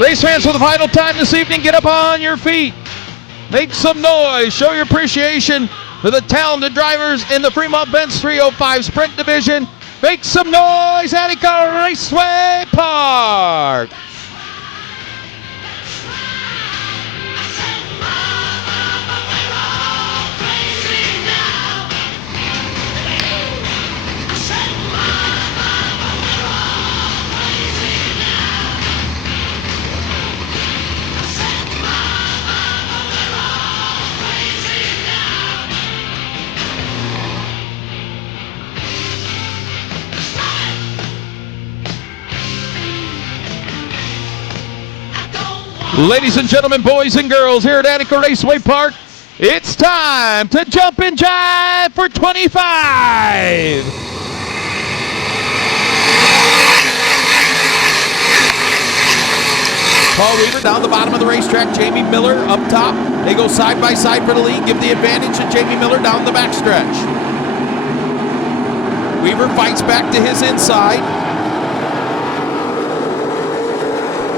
Race fans, for the final time this evening, get up on your feet. Make some noise. Show your appreciation for the talented drivers in the Fremont-Benz 305 Sprint Division. Make some noise, Attica Raceway Park. Ladies and gentlemen, boys and girls, here at Attica Raceway Park, it's time to jump and jive for 25. Paul Weaver down the bottom of the racetrack. Jamie Miller up top. They go side by side for the lead. Give the advantage to Jamie Miller down the backstretch. Weaver fights back to his inside.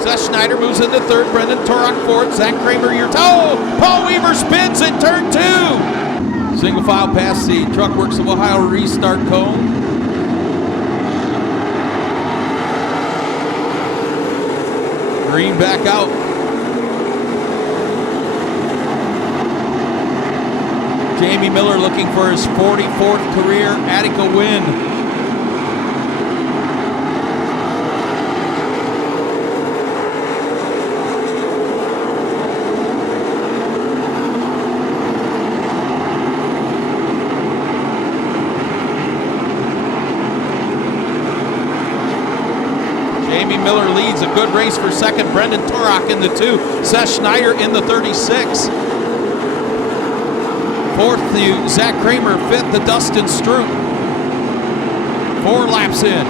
Seth Schneider moves into third. Brendan Torok fourth. Zach Kramer, your toe. Paul Weaver spins in turn two. Single file past the Truck Works of Ohio restart cone. Green back out. Jamie Miller looking for his 44th career Attica win. Jamie Miller leads, a good race for second. Brendan Torok in the 2. Seth Schneider in the 36. Fourth, the Zach Kramer. Fifth, the Dustin Stroop. 4 laps in.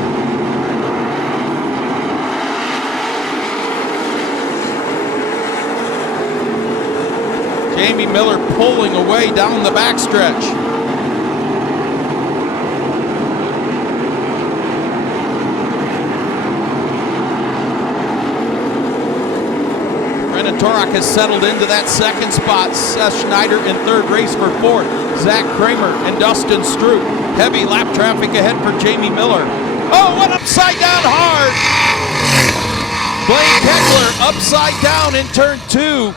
Jamie Miller pulling away down the backstretch. Torok has settled into that second spot. Seth Schneider in third, race for fourth. Zach Kramer and Dustin Stroop. Heavy lap traffic ahead for Jamie Miller. Oh, what upside down hard! Blaine Kegler upside down in turn 2.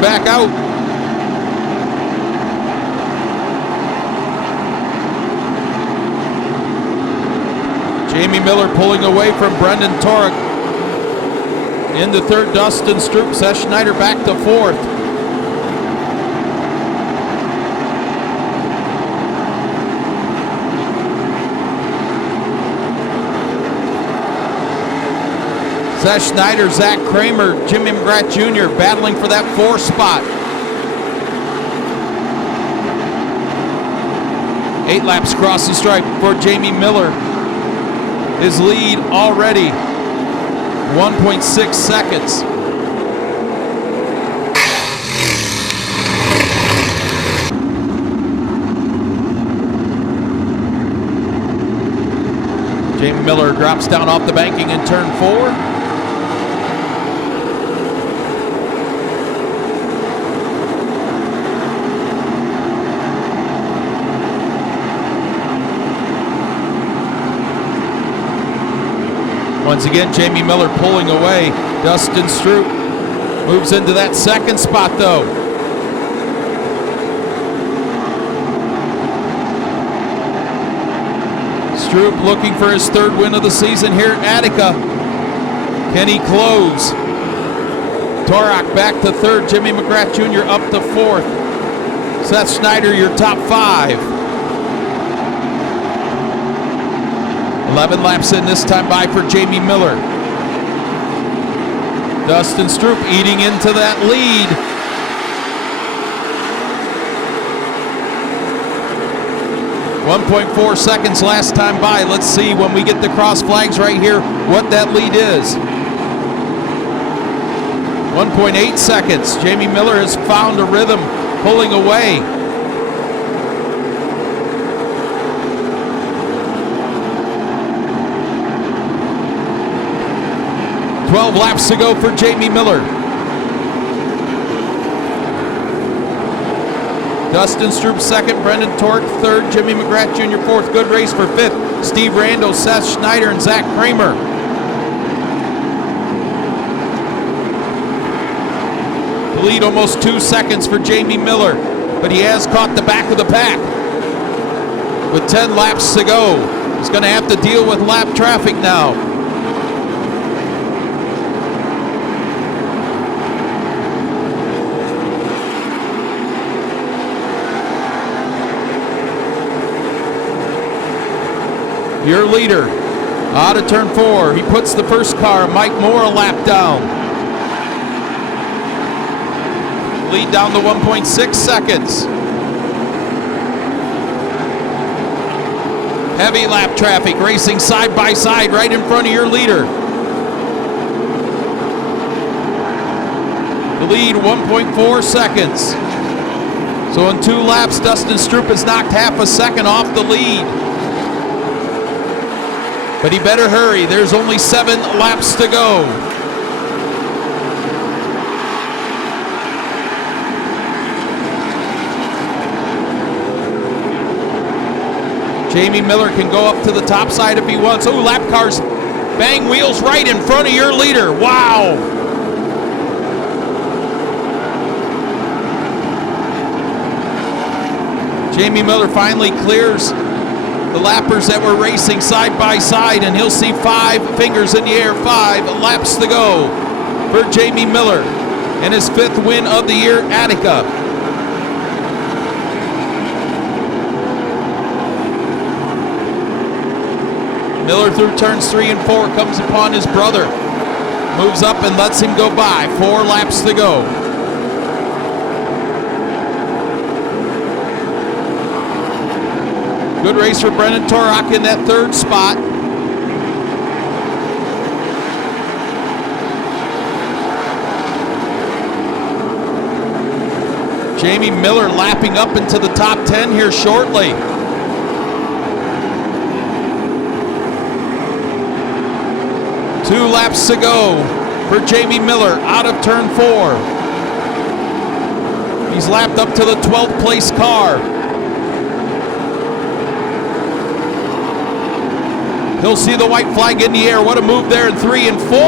Back out. Jamie Miller pulling away from Brendan Torok. In the third, Dustin Stroop. Seth Schneider back to fourth. Seth Schneider, Zach Kramer, Jimmy McGrath Jr. battling for that 4th spot. 8 laps across the stripe for Jamie Miller. His lead already 1.6 seconds. Jamie Miller drops down off the banking in turn 4. Once again, Jamie Miller pulling away. Dustin Stroop moves into that second spot, though. Stroop looking for his 3rd win of the season here at Attica. Can he close? Torok back to 3rd. Jimmy McGrath Jr. up to 4th. Seth Schneider, your top 5. 11 laps in this time by for Jamie Miller. Dustin Stroop eating into that lead. 1.4 seconds last time by. Let's see when we get the cross flags right here what that lead is. 1.8 seconds. Jamie Miller has found a rhythm, pulling away. "12 laps to go for Jamie Miller." Dustin Stroop second, Brendan Tork third, Jimmy McGrath Jr. fourth. Good race for fifth. Steve Randall, Seth Schneider, and Zach Kramer. The lead almost 2 seconds for Jamie Miller, but he has caught the back of the pack. With 10 laps to go, he's going to have to deal with lap traffic now. Your leader, out of turn 4. He puts the first car, Mike Moore, a lap down. Lead down to 1.6 seconds. Heavy lap traffic racing side by side right in front of your leader. The lead 1.4 seconds. So in 2 laps, Dustin Stroop has knocked half a second off the lead. But he better hurry. There's only 7 laps to go. Jamie Miller can go up to the top side if he wants. Oh, lap cars bang wheels right in front of your leader. Wow. Jamie Miller finally clears the lappers that were racing side by side, and he'll see 5 fingers in the air. 5 laps to go for Jamie Miller and his 5th win of the year, Attica. Miller through turns 3 and 4 comes upon his brother, moves up and lets him go by. 4 laps to go. Good race for Brendan Torok in that 3rd spot. Jamie Miller lapping up into the top 10 here shortly. Two laps to go for Jamie Miller out of turn 4. He's lapped up to the 12th place car. He'll see the white flag in the air. What a move there in 3 and 4.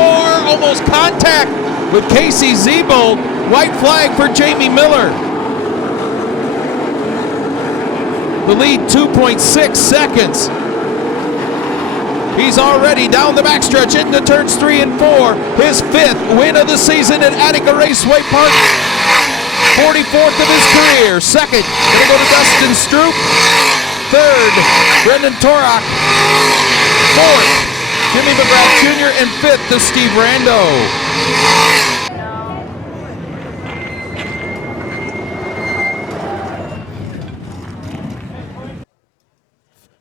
Almost contact with Casey Zebold. White flag for Jamie Miller. The lead 2.6 seconds. He's already down the backstretch into turns 3 and 4. His 5th win of the season at Attica Raceway Park. 44th of his career. 2nd, gonna go to Dustin Stroop. 3rd, Brendan Torok. 4th, Jimmy McGrath Jr. and 5th to Steve Rando.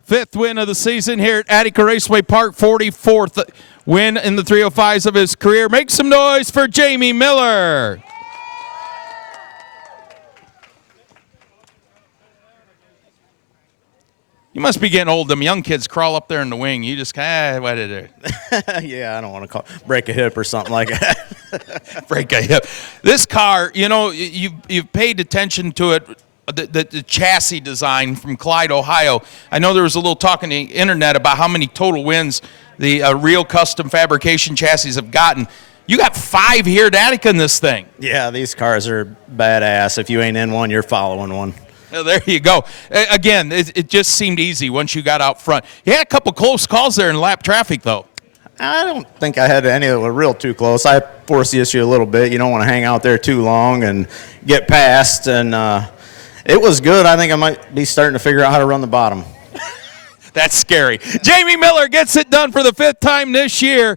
Fifth win of the season here at Attica Raceway Park. 44th win in the 305s of his career. Make some noise for Jamie Miller. You must be getting old. Them young kids crawl up there in the wing. You just what did it? Yeah, I don't want to break a hip or something like that. Break a hip. This car, you know, you've paid attention to it. The chassis design from Clyde, Ohio. I know there was a little talk on the internet about how many total wins the real custom fabrication chassis have gotten. You got 5 here at Attica in this thing. Yeah, these cars are badass. If you ain't in one, you're following one. Well, there you go. Again, it just seemed easy once you got out front. You had a couple close calls there in lap traffic, though. I don't think I had any that were real too close. I forced the issue a little bit. You don't want to hang out there too long and get past. And it was good. I think I might be starting to figure out how to run the bottom. That's scary. Jamie Miller gets it done for the 5th time this year.